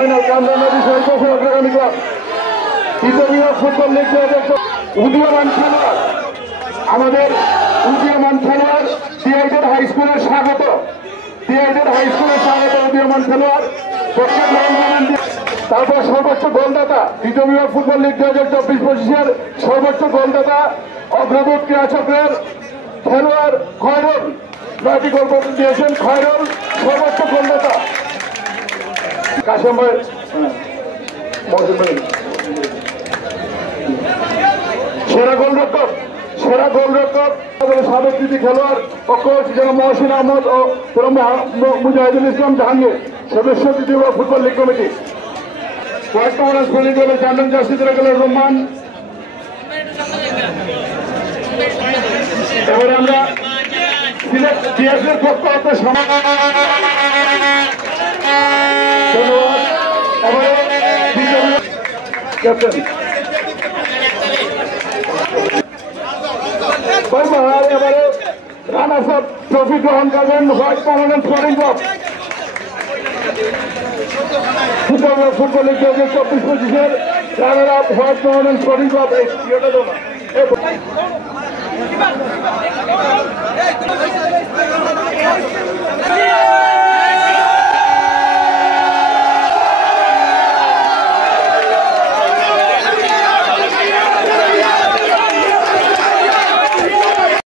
Semifinal Kamran নদী শহীদ আগামী club দ্বিতীয় ফুটবল লিগ উদীয়মান খেলোয়াড় আমাদের উদীয়মান খেলোয়াড় ডিআইডেড হাই স্কুলের স্বাগত উদীয়মান খেলোয়াড় তারপর সর্বোচ্চ গোলদাতা দ্বিতীয় বিভাগ ফুটবল লিগ 2024-25-এর সর্বোচ্চ গোলদাতা অগ্রদূত ক্রীড়া চক্রের খেলোয়াড় খয়রুল 9টি গোল দিয়েছেন। খয়রুল সর্বোচ্চ গোলদাতা। কাশেম ভাই সেরা গোলরক্ষক সাবেক কৃতি খেলোয়াড় কোচ জনাব মহসিন আহমদ ও মুজাহিদুল ইসলাম জাহাঙ্গীর সদস্য দ্বিতীয় football league committee. White commander sporting ক্লাবের চ্যাম্পিয়ন জার্সি ধরে গেল রহমান। এবারে আমরা সিলেট ডিএসের পক্ষ হতে ক্যাপ্টেন এবারে রানার্স আপ ট্রফি গ্রহণ করবেন white permanent sporting club football league 2024-25-এর runner up white permanent sporting club.